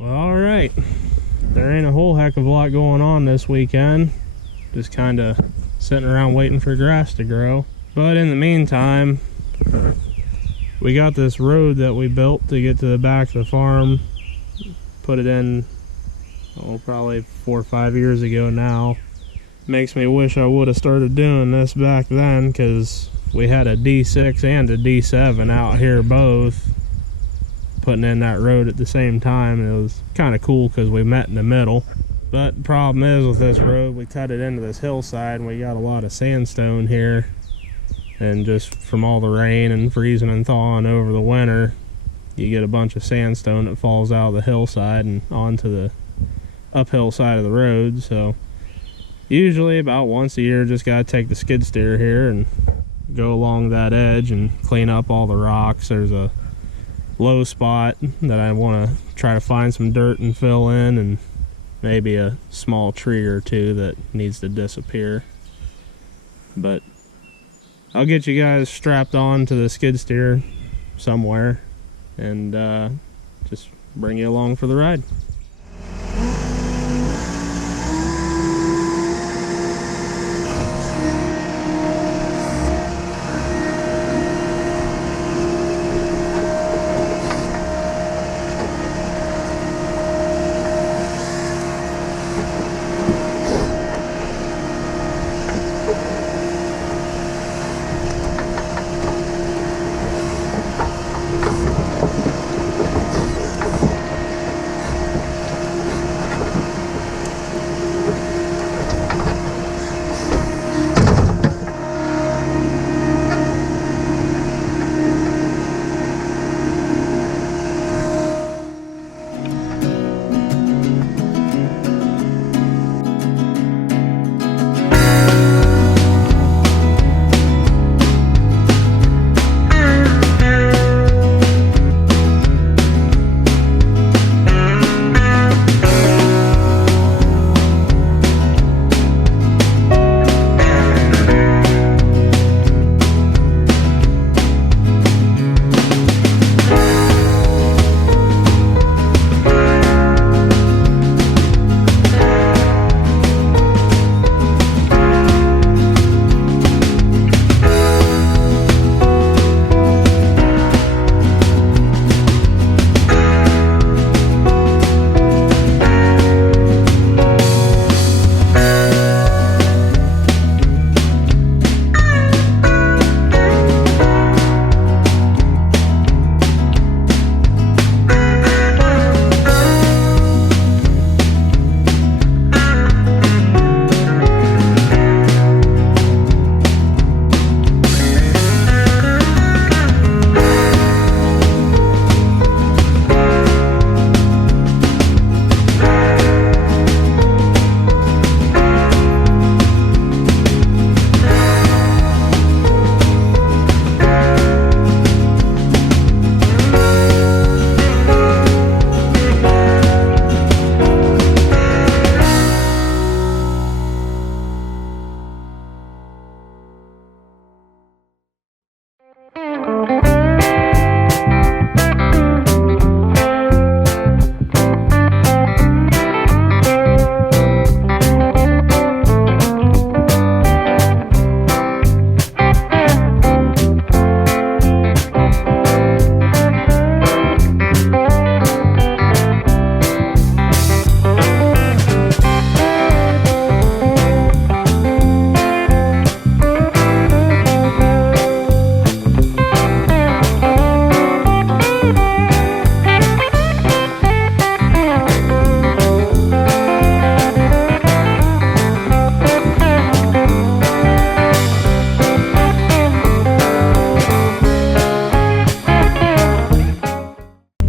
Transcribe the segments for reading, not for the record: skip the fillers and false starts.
Well, all right, there ain't a whole heck of a lot going on this weekend. Just kind of sitting around waiting for grass to grow. But in the meantime, we got this road that we built to get to the back of the farm. Put it in, oh, probably 4 or 5 years ago now. Makes me wish I would have started doing this back then, because we had a D6 and a D7 out here both, putting in that road at the same time. And it was kind of cool because we met in the middle. But the problem is with this road, we cut it into this hillside and we got a lot of sandstone here. And just from all the rain and freezing and thawing over the winter, you get a bunch of sandstone that falls out of the hillside and onto the uphill side of the road. So usually about once a year, just gotta take the skid steer here and go along that edge and clean up all the rocks. There's a low spot that I want to try to find some dirt and fill in, and maybe a small tree or two that needs to disappear. But I'll get you guys strapped on to the skid steer somewhere and just bring you along for the ride.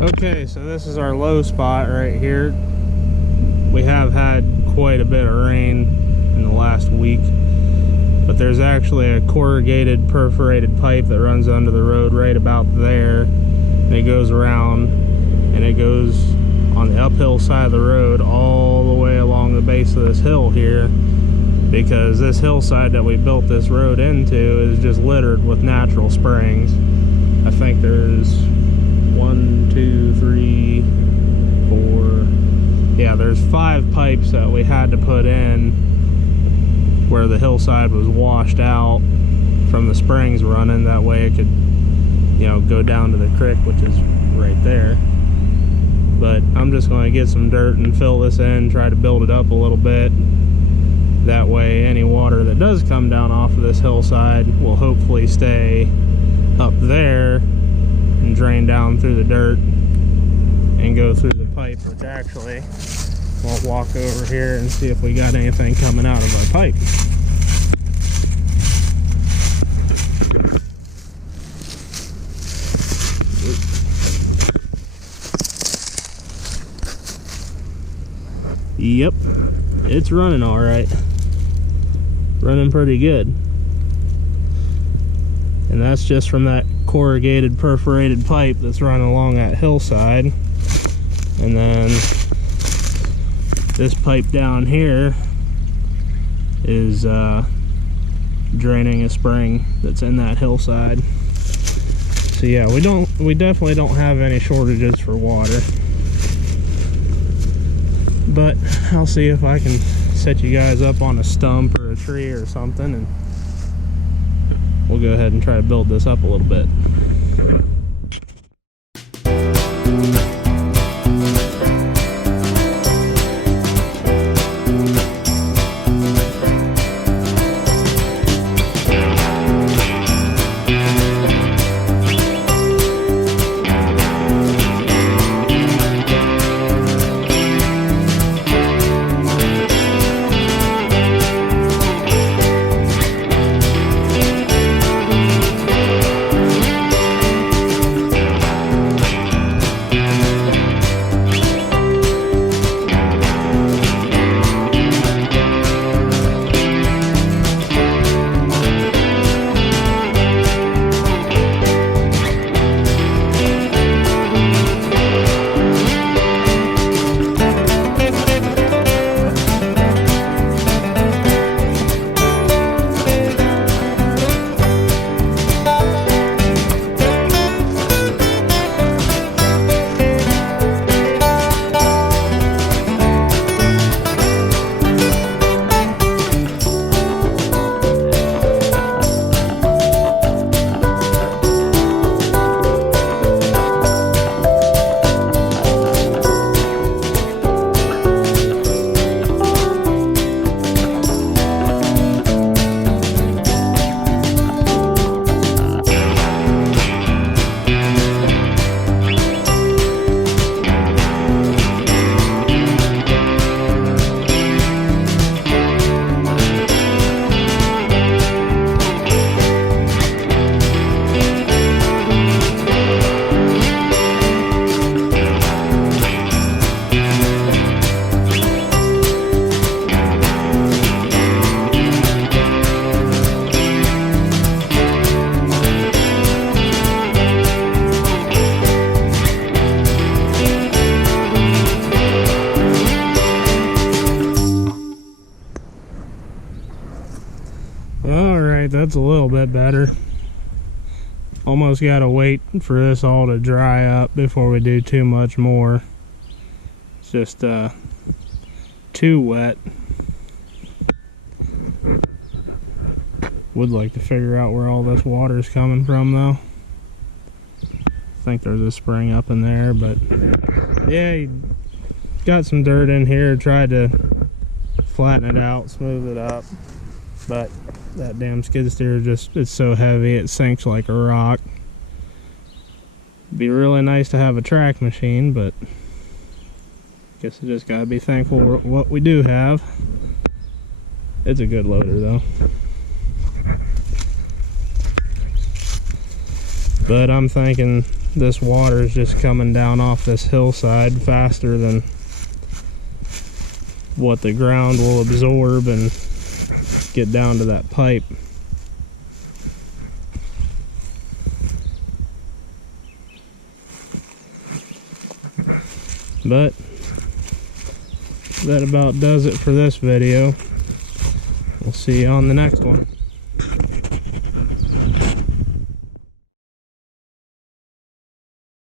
Okay, so this is our low spot right here. We have had quite a bit of rain in the last week, but there's actually a corrugated perforated pipe that runs under the road right about there, and it goes around and it goes on the uphill side of the road all the way along the base of this hill here, because this hillside that we built this road into is just littered with natural springs. I think there's 1, 2, 3, 4, 5 pipes that we had to put in where the hillside was washed out from the springs running. That way it could, you know, go down to the creek, which is right there. But I'm just going to get some dirt and fill this in, try to build it up a little bit. That way any water that does come down off of this hillside will hopefully stay up there and drain down through the dirt and go through the pipe, which actually we'll walk over here and see if we got anything coming out of our pipe. Yep, it's running all right. Running pretty good. And that's just from that corrugated perforated pipe that's running along that hillside. And then this pipe down here is draining a spring that's in that hillside. So yeah, we definitely don't have any shortages for water. But I'll see if I can set you guys up on a stump or a tree or something, and we'll go ahead and try to build this up a little bit. Alright, that's a little bit better. Almost gotta wait for this all to dry up before we do too much more. It's just too wet. Would like to figure out where all this water is coming from though. I think there's a spring up in there, but yeah, got some dirt in here, tried to flatten it out, smooth it up, but that damn skid steer just, it's so heavy it sinks like a rock. Be really nice to have a track machine, but guess I just gotta be thankful for what we do have. It's a good loader though. But I'm thinking this water is just coming down off this hillside faster than what the ground will absorb and get down to that pipe. But that about does it for this video. We'll see you on the next one.